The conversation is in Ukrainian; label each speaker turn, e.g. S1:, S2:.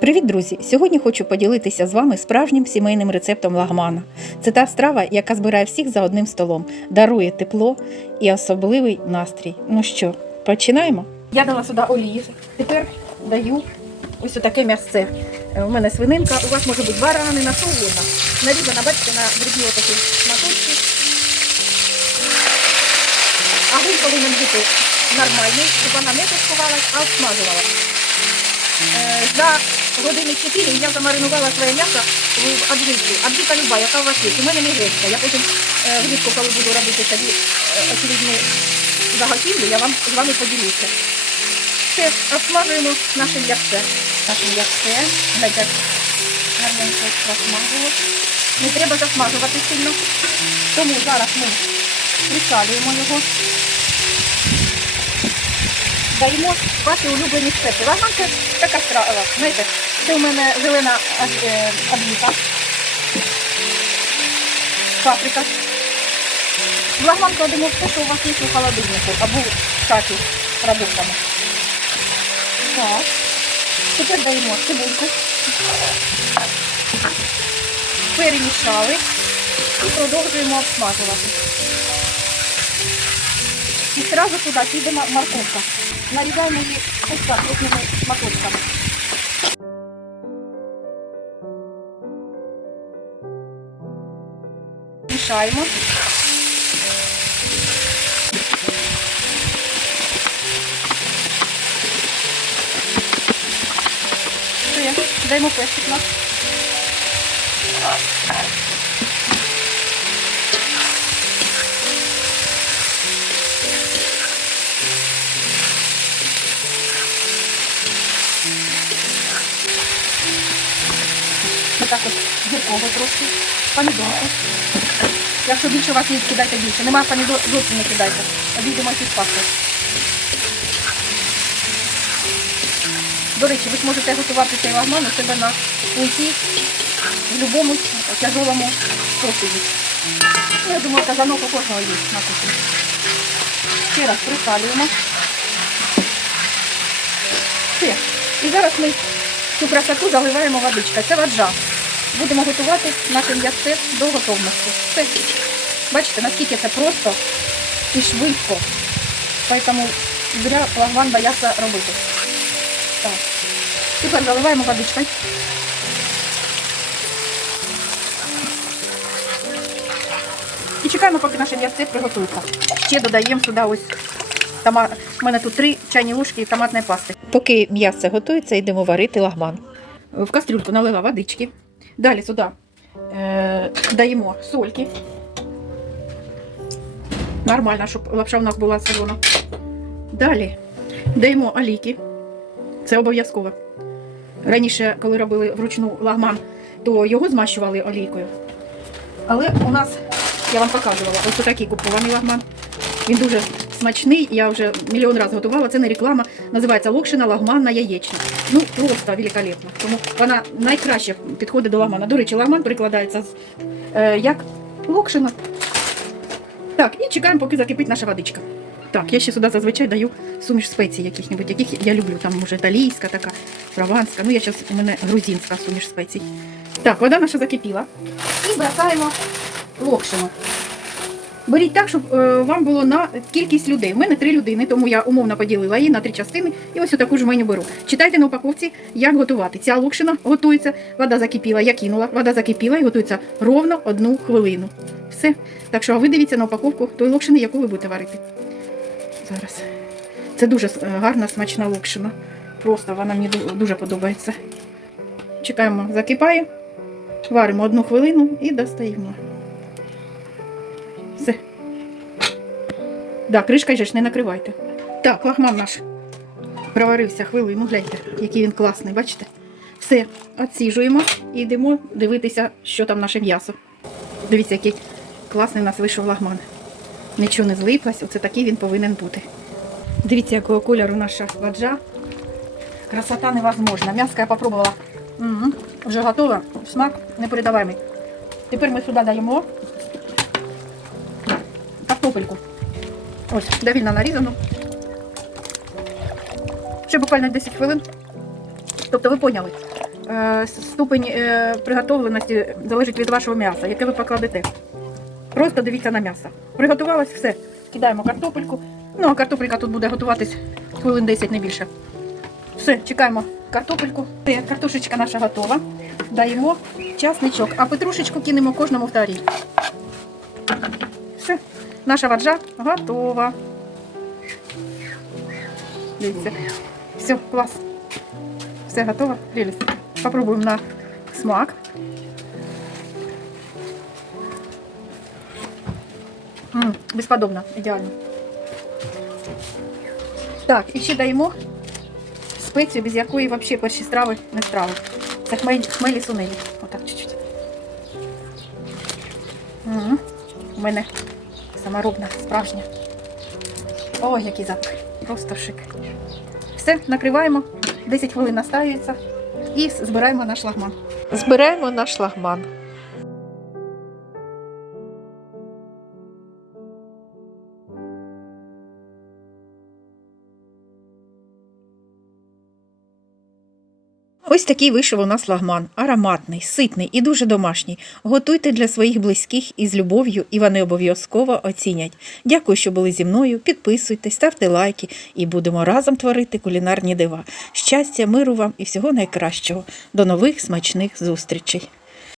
S1: Привіт, друзі! Сьогодні хочу поділитися з вами справжнім сімейним рецептом лагмана. Це та страва, яка збирає всіх за одним столом, дарує тепло і особливий настрій. Ну що, починаємо? Я дала сюди олії. Тепер даю ось таке м'ясце. Е, У мене свининка, у вас може бути баранина, що угодно. Нарізана, бачите, на дрібні отакі шматочки. Агуль повинен бути нормальний, щоб вона не тушкувалась, а обсмажувалась. Е, За години 4 я замаринувала своє м'ясо в обживці. Обживка люба, яка у вас є. У мене не гречка. Я потім е, влітку, коли буду робити собі е, очевидну заготівлю, я вам з вами поділюся. Все, обсмажуємо наше м'ясце. Наше м'ясце, глядять, гарненько просмажило. Не треба засмажувати сильно. Тому зараз ми присалюємо його. Даємо ваші улюблені спеції. Лагман це така страва. Знаєте, це у мене зелена е, абліка, паприка. В лагман кладемо все, що у вас є у холодильнику або в шафі продуктами. Так. Тепер даємо цибульку. Перемішали і продовжуємо обсмажувати. І одразу туди піде морковка. Нарізаємо її ось так, крупними шматочками. Мішаємо. Даємо перчик наш. От гіркого трошки, помідорку. Якщо більше у вас є, кидайте більше. Нема помідор, зовсім не кидайте. Обійдемо із пастою. До речі, ви зможете готувати цей лагман у себе на плиті в будь-якому тяжовому способі. Ну, я думаю, казанок у кожного є на кухні. Ще раз присалюємо. Все. І зараз ми цю красоту заливаємо водичкою. Це воджа. Будемо готувати наше м'ясце до готовності. Все. Бачите, наскільки це просто і швидко. Тому зря лагман боявся робити. Так. Тепер заливаємо водичкою. І чекаємо, поки наше м'ясце приготується. Ще додаємо сюди ось тома... У мене тут три чайні ложки томатної пасти. Поки м'ясо готується, йдемо варити лагман. В кастрюльку налила водички. Далі сюди е, даємо сольки. Нормально, щоб лапша в нас була солона. Dалі даємо олійки. Це обов'язково. Раніше, коли робили вручну лагман, то його змащували олійкою. Але у нас, я вам показувала, ось такий купований лагман. Він дуже смачний, я вже мільйон разів готувала. Це не реклама. Називається локшина лагманна яєчня. Ну, просто великолепно. Тому вона найкраще підходить до лагмана. До речі, лагман перекладається з, е, як локшина. Так, і чекаємо, поки закипить наша водичка. Так, я ще сюди зазвичай даю суміш спецій яких-небудь, яких я люблю. Там може італійська така, прованська. Ну, я зараз у мене грузинська суміш спецій. Так, вода наша закипіла. І бросаємо локшину. Беріть так, щоб е, вам було на кількість людей. У мене три людини, тому я умовно поділила її на три частини і ось таку ж меню беру. Читайте на упаковці, як готувати. Ця локшина готується, вода закипіла, я кинула, вода закипіла і готується ровно одну хвилину. Все. Так що ви дивіться на упаковку тої локшини, яку ви будете варити. Зараз. Це дуже гарна, смачна локшина. Просто вона мені дуже подобається. Чекаємо, закипає, варимо одну хвилину і достаємо. Да, кришкою же ж не накривайте. Так, лагман наш проварився хвилину. Гляньте, який він класний, бачите? Все, відсіжуємо і йдемо дивитися, що там наше м'ясо. Дивіться, який класний у нас вийшов лагман. Нічого не злиплось, оце такий він повинен бути. Дивіться, якого кольору наша ваджа. Красота невозможна. М'яско я попробувала. Угу. Вже готова. Смак непередаваємий. Тепер ми сюди даємо картопельку. Ось, довільно нарізано. Ще буквально 10 хвилин. Тобто ви поняли, е, ступень е, приготовленості залежить від вашого м'яса, яке ви покладете. Просто дивіться на м'ясо. Приготувалось все. Кидаємо картопельку. Ну, а картопелька тут буде готуватись хвилин 10 не більше. Все, чекаємо картопельку. Картошечка наша готова. Даємо часничок, а петрушечку кинемо кожному в таріль. Все, наша ваджа готова. Дивіться. Все, клас. Все готово. Прелесть. Попробуємо на смак. М, безподобно, ідеально. Так, і ще даємо спецію, без якої взагалі перші страви не страви. Це хмель, хмелі сунелі. Отак чуть-чуть. У мене саморобна, справжня. Ой, який запах. Просто шик. Все, накриваємо. 10 хвилин настаюється. І збираємо наш лагман.
S2: Збираємо наш лагман.
S1: Ось такий вийшов у нас лагман. Ароматний, ситний і дуже домашній. Готуйте для своїх близьких із любов'ю, і вони обов'язково оцінять. Дякую, що були зі мною. Підписуйтесь, ставте лайки і будемо разом творити кулінарні дива. Щастя, миру вам і всього найкращого. До нових смачних зустрічей!